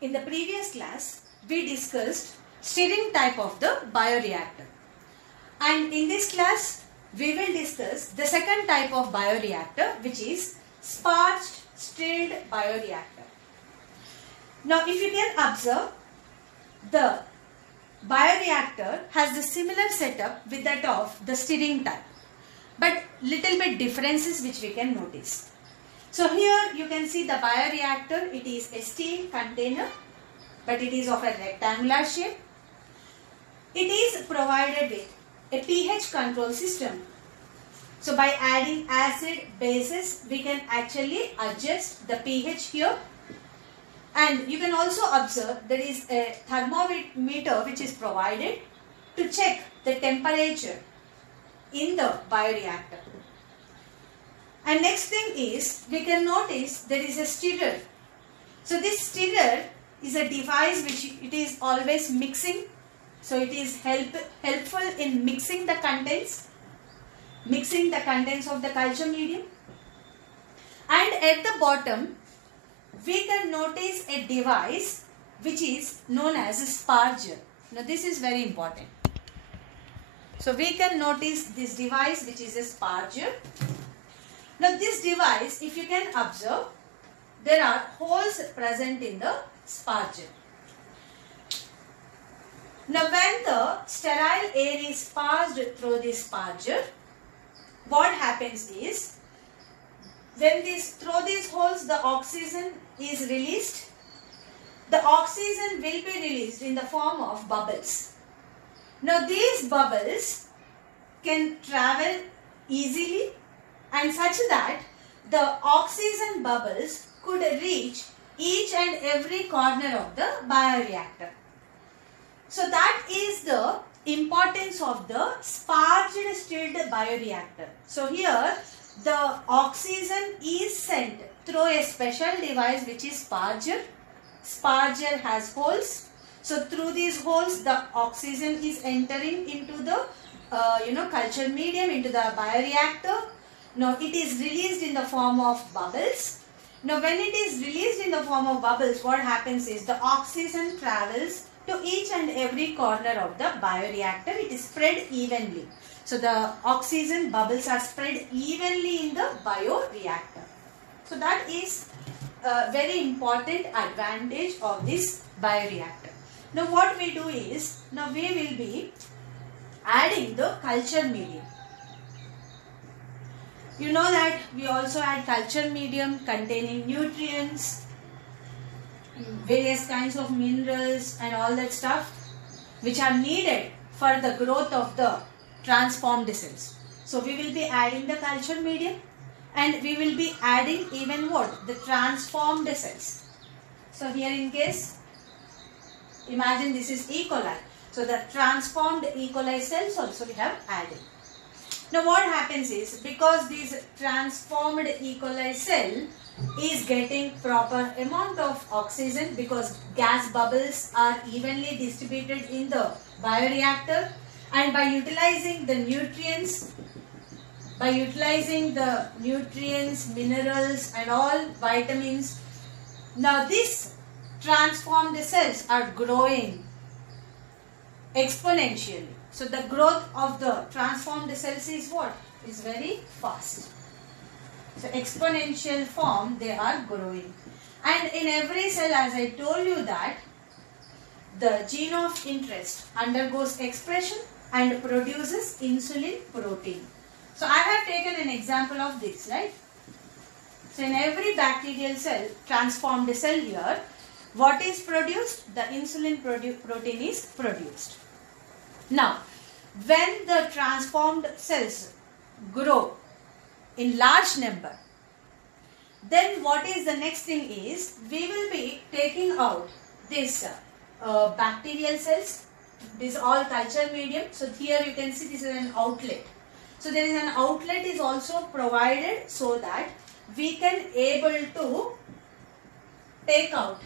In the previous class, we discussed stirring type of the bioreactor. And in this class, we will discuss the second type of bioreactor, which is sparged stirred bioreactor. Now, if you can observe, the bioreactor has the similar setup with that of the stirring type, but little bit differences which we can notice. So here you can see the bioreactor. It is a steel container, but it is of a rectangular shape. It is provided with a pH control system. So by adding acid, bases, we can actually adjust the pH here. And you can also observe there is a thermometer which is provided to check the temperature in the bioreactor. And next thing is, we can notice there is a stirrer. So this stirrer is a device which it is always mixing. So it is helpful in mixing the contents of the culture medium. And at the bottom, we can notice a device which is known as a sparger. Now this is very important. So we can notice this device which is a sparger. Now this device, if you can observe, there are holes present in the sparger. Now when the sterile air is passed through this sparger, what happens is, when through these holes the oxygen is released, the oxygen will be released in the form of bubbles. Now these bubbles can travel easily and such that the oxygen bubbles could reach each and every corner of the bioreactor. So that is the importance of the sparged stirred bioreactor. So here the oxygen is sent through a special device which is sparger. Sparger has holes. So through these holes the oxygen is entering into the culture medium, into the bioreactor. Now it is released in the form of bubbles. Now when it is released in the form of bubbles, what happens is the oxygen travels to each and every corner of the bioreactor. It is spread evenly. So the oxygen bubbles are spread evenly in the bioreactor. So that is a very important advantage of this bioreactor. Now what we do is, now we will be adding the culture medium. You know that we also add culture medium containing nutrients, various kinds of minerals and all that stuff which are needed for the growth of the transformed cells. So we will be adding the culture medium and we will be adding even what? The transformed cells. So here in case, imagine this is E. coli. So the transformed E. coli cells also we have added. Now what happens is, because this transformed E. coli cell is getting proper amount of oxygen, because gas bubbles are evenly distributed in the bioreactor, and by utilizing the nutrients, minerals and all vitamins, now these transformed cells are growing exponentially. So the growth of the transformed cells is what? Is very fast. So exponential form they are growing. And in every cell, as I told you, that the gene of interest undergoes expression and produces insulin protein. So I have taken an example of this, right? So in every bacterial cell, transformed cell here, what is produced? The insulin protein is produced. Now, when the transformed cells grow in large number, then what is the next thing is, we will be taking out this bacterial cells, this all culture medium. So here you can see this is an outlet. So there is an outlet is also provided so that we can able to take out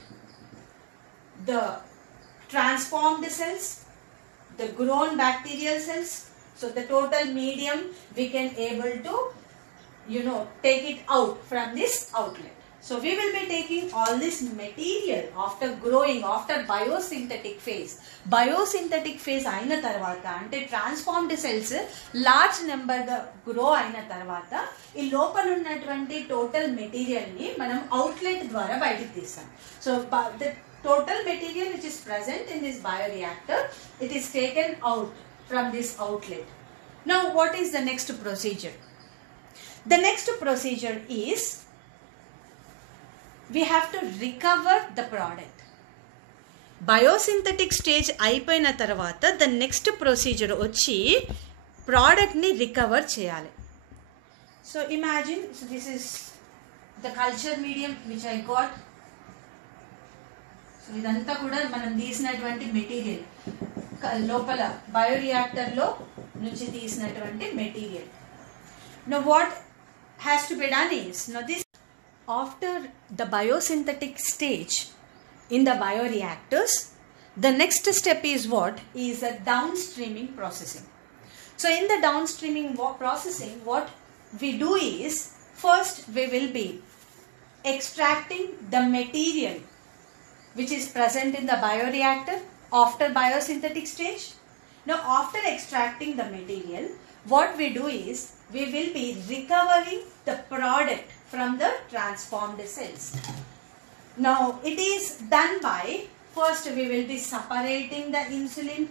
the transformed cells, the grown bacterial cells. So the total medium we can able to take it out from this outlet. So we will be taking all this material after growing, after biosynthetic phase. Biosynthetic phase aina tarvata ante transformed cells large number ga grow aina tarvata ee lopala unnatuvanti total material ni manam outlet dwara bayitiki teestam. So the total material which is present in this bioreactor, it is taken out from this outlet. Now what is the next procedure? The next procedure is we have to recover the product. Biosynthetic stage అయిపోయిన తర్వాత the next procedure వచ్చి product ని recover చేయాలి. So imagine, so this is the culture medium which I got. So ఇదంతా కూడా మనం తీసినటువంటి material, లోపల బయోరియాక్టర్లో నుంచి తీసినటువంటి material. Now what has to be done is, now this after the biosynthetic stage in the bioreactors, the next step is what? Is a downstreaming processing. So in the downstreaming processing, what we do is, first we will be extracting the material which is present in the bioreactor after biosynthetic stage. Now after extracting the material, what we do is, we will be recovering the product from the transformed cells. Now it is done by, first we will be separating the insulin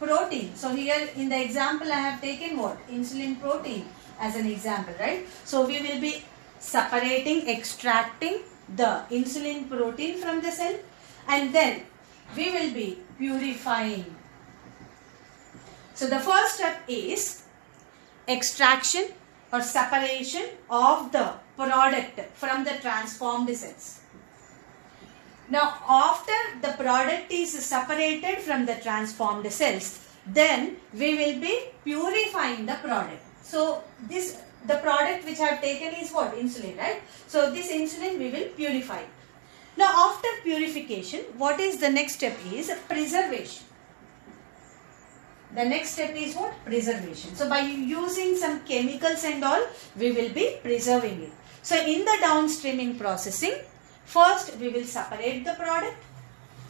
protein. So here in the example I have taken what? Insulin protein as an example, right? So we will be separating, extracting the insulin protein from the cell, and then we will be purifying. So the first step is extraction or separation of the product from the transformed cells. Now after the product is separated from the transformed cells, then we will be purifying the product. So this, the product which I have taken is what? Insulin, right? So this insulin we will purify. Now after purification, what is the next step? Is preservation. The next step is what? Preservation. So by using some chemicals and all, we will be preserving it. So in the downstreaming processing, first we will separate the product,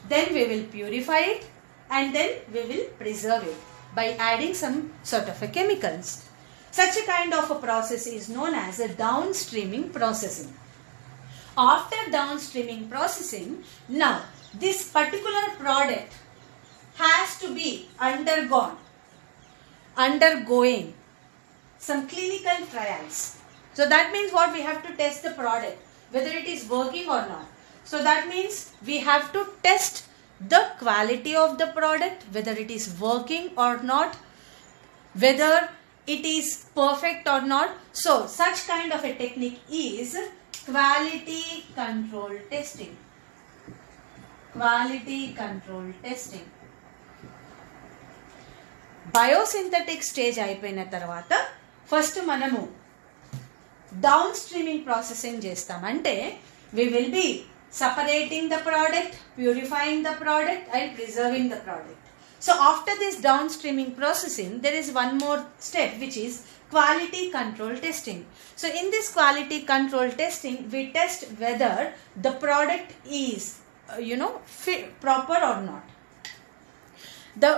then we will purify it, and then we will preserve it by adding some sort of a chemicals. Such a kind of a process is known as a downstreaming processing. After downstreaming processing, now this particular product has to be undergoing some clinical trials. So that means what? We have to test the product, whether it is working or not. So that means we have to test the quality of the product, whether it is working or not, whether it is perfect or not. So such kind of a technique is quality control testing. Quality control testing. Biosynthetic stage అయిపోయిన తర్వాత first మనము downstreaming processing చేస్తాం. అంటే we will be separating the product, purifying the product, and preserving the product. So after this downstreaming processing, there is one more step, which is quality control testing. So in this quality control testing, we test whether the product is proper or not, the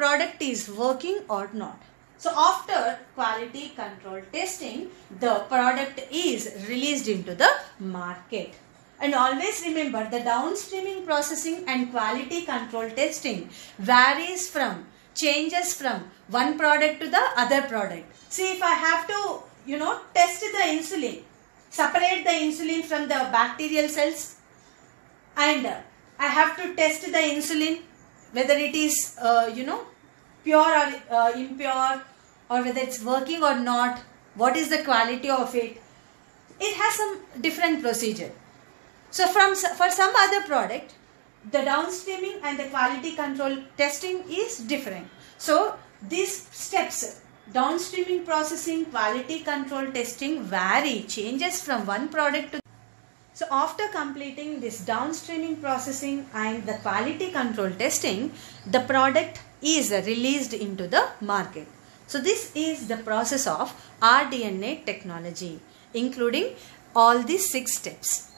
product is working or not. So after quality control testing, the product is released into the market. And always remember, the downstreaming processing and quality control testing changes from one product to the other product. See, if I have to test the insulin, separate the insulin from the bacterial cells, and I have to test the insulin whether it is pure or impure, or whether it's working or not, what is the quality of it, it has some different procedure. So for some other product, the downstreaming and the quality control testing is different. So these steps, downstreaming processing, quality control testing, changes from one product to. So after completing this downstreaming processing and the quality control testing, the product is released into the market. So this is the process of rDNA technology, including all these 6 steps.